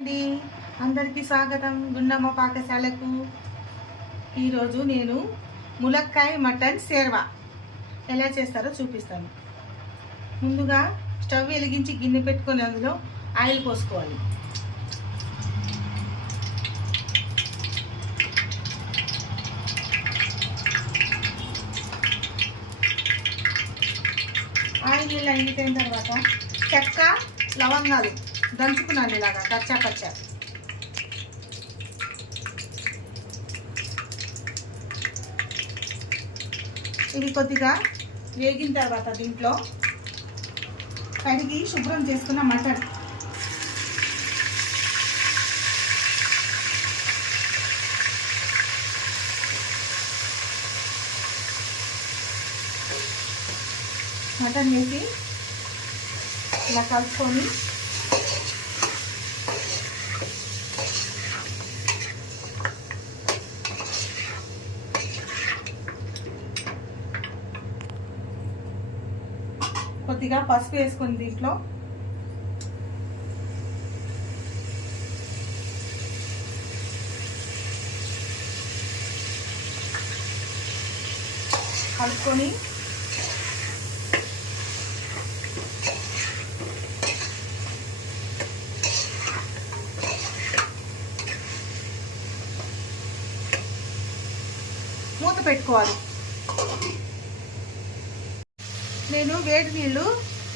అండి అందరికీ స్వాగతం గుండమ్మ పాకశాలకు. ఈరోజు నేను ములక్కాయ మటన్ సేర్వా ఎలా చేస్తారో చూపిస్తాను. ముందుగా స్టవ్ వెలిగించి గిన్నె పెట్టుకొని అందులో ఆయిల్ పోసుకోవాలి. ఆయిల్ ఇలా అయిపోయిన తర్వాత చెక్క లవంగాలు దంచుకున్నాను ఇలాగా కచ్చా పచ్చా. ఇవి కొద్దిగా వేగిన తర్వాత దీంట్లో కడిగి శుభ్రం చేసుకున్న మటన్ వేసి ఇలా కలుపుకొని కొద్దిగా పసుపు వేసుకొని దీంట్లో కలుపుకొని మూత పెట్టుకోవాలి. నేను వేడి నీళ్ళు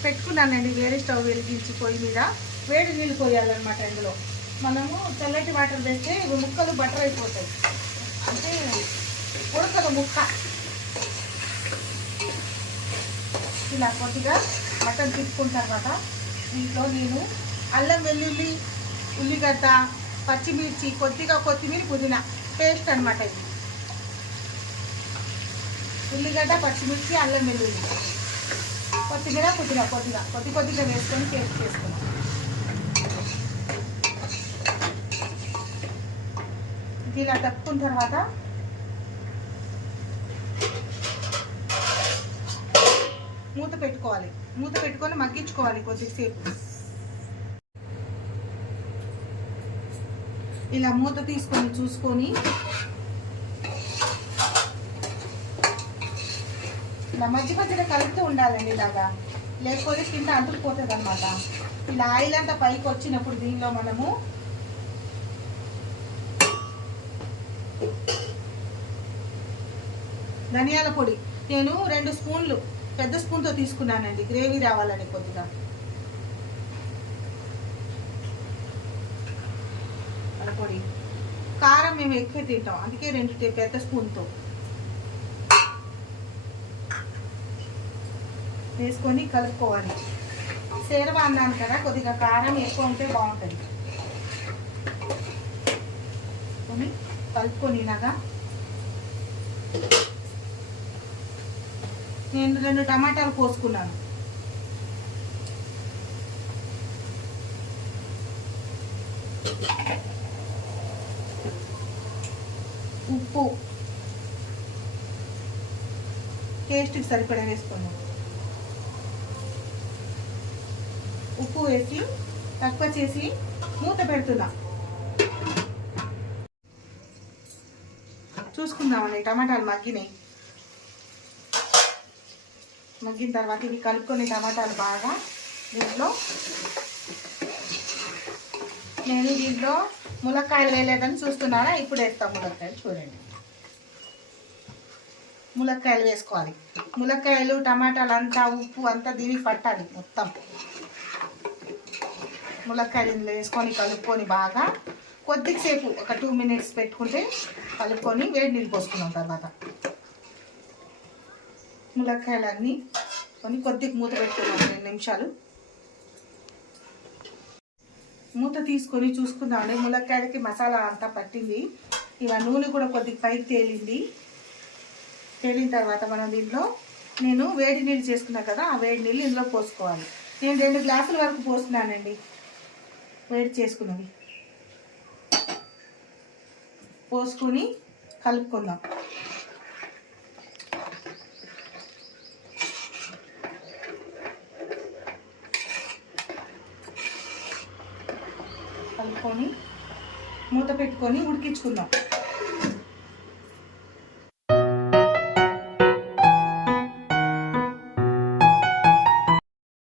పెట్టుకున్నానండి. వేరే స్టవ్ వెలిగించి పొయ్యి మీద వేడి నీళ్ళు పోయాలన్నమాట. ఇందులో మనము చల్లటి వాటర్ వేస్తే ఇవి ముక్కలు బటర్ అయిపోతాయి, అంటే ఉడకదు ముక్క. ఇలా కొద్దిగా మటన్ తిప్పుకున్న తర్వాత దీంట్లో నేను అల్లం వెల్లుల్లి ఉల్లిగడ్డ పచ్చిమిర్చి కొద్దిగా కొత్తిమీర పుదీనా పేస్ట్ అనమాట. ఇది ఉల్లిగడ్డ పచ్చిమిర్చి అల్లం వెల్లుల్లి కొత్తిమీర పుదీనా కొద్దిగా వేసుకొని పేస్ట్ చేసుకున్నాం. ఇది ఇలా తప్పుకున్న తర్వాత మూత పెట్టుకోవాలి. మూత పెట్టుకొని మగ్గించుకోవాలి కొద్దిసేపు. ఇలా మూత తీసుకొని చూసుకొని ఇలా మధ్యలో కలుపుతూ ఉండాలండి. ఇలాగా లేకపోతే కింద అంటుకుపోతుంది అనమాట. ఇలా ఆయిల్ అంతా పైకి వచ్చినప్పుడు దీనిలో మనము ధనియాల పొడి నేను 2 స్పూన్లు పెద్ద స్పూన్తో తీసుకున్నానండి, గ్రేవీ రావాలని. కొద్దిగా పొడి కారం మేము ఎక్కువ తింటాం, అందుకే 2 పెద్ద స్పూన్తో వేసుకొని కలుపుకోవాలి. సేర్వా అన్నాను కదా, కొద్దిగా కారం ఎక్కువ ఉంటే బాగుంటుంది. కలుపుకొని ఇలాగా నేను 2 టమాటాలు కోసుకున్నాను. ఉప్పు టేస్ట్కి సరిపడా వేసుకున్నాను. ఉప్పు వేసి తక్కువ చేసి మూత పెడుతున్నా. చూసుకుందామండి. టమాటాలు మగ్గినాయి. మగ్గిన తర్వాత ఇవి కలుపుకొని టమాటాలు బాగా నేను దీంట్లో ములక్కాయలు వేయలేదని చూస్తున్నారా. ఇప్పుడు వేస్తాం ములక్కాయలు. చూడండి, ములక్కాయలు వేసుకోవాలి. ములక్కాయలు టమాటాలు అంతా ఉప్పు అంతా దీనికి పట్టాలి మొత్తం. ములక్కాయలు ఇందులో వేసుకొని కలుపుకొని బాగా కొద్దిసేపు ఒక 2 మినిట్స్ పెట్టుకుంటే కలుపుకొని వేడి నీళ్ళు పోసుకున్నాం. తర్వాత ములక్కాయలన్నీ కొద్దిగా మూత పెట్టుకున్నాం 2 నిమిషాలు. మూత తీసుకొని చూసుకుందామండి. ములక్కాయలకి మసాలా అంతా పట్టింది. ఇవ నూనె కూడా కొద్దిగా పైకి తేలిన తర్వాత మనం దీంట్లో నేను వేడి నీళ్ళు చేసుకున్నా కదా, ఆ వేడి నీళ్ళు ఇందులో పోసుకోవాలి. నేను 2 గ్లాసుల వరకు పోస్తున్నానండి. వేడి చేసుకున్నవి పోసుకొని కలుపుకుందాం. పెట్టుకొని మూత పెట్టుకొని ఉడికించుకుందాం.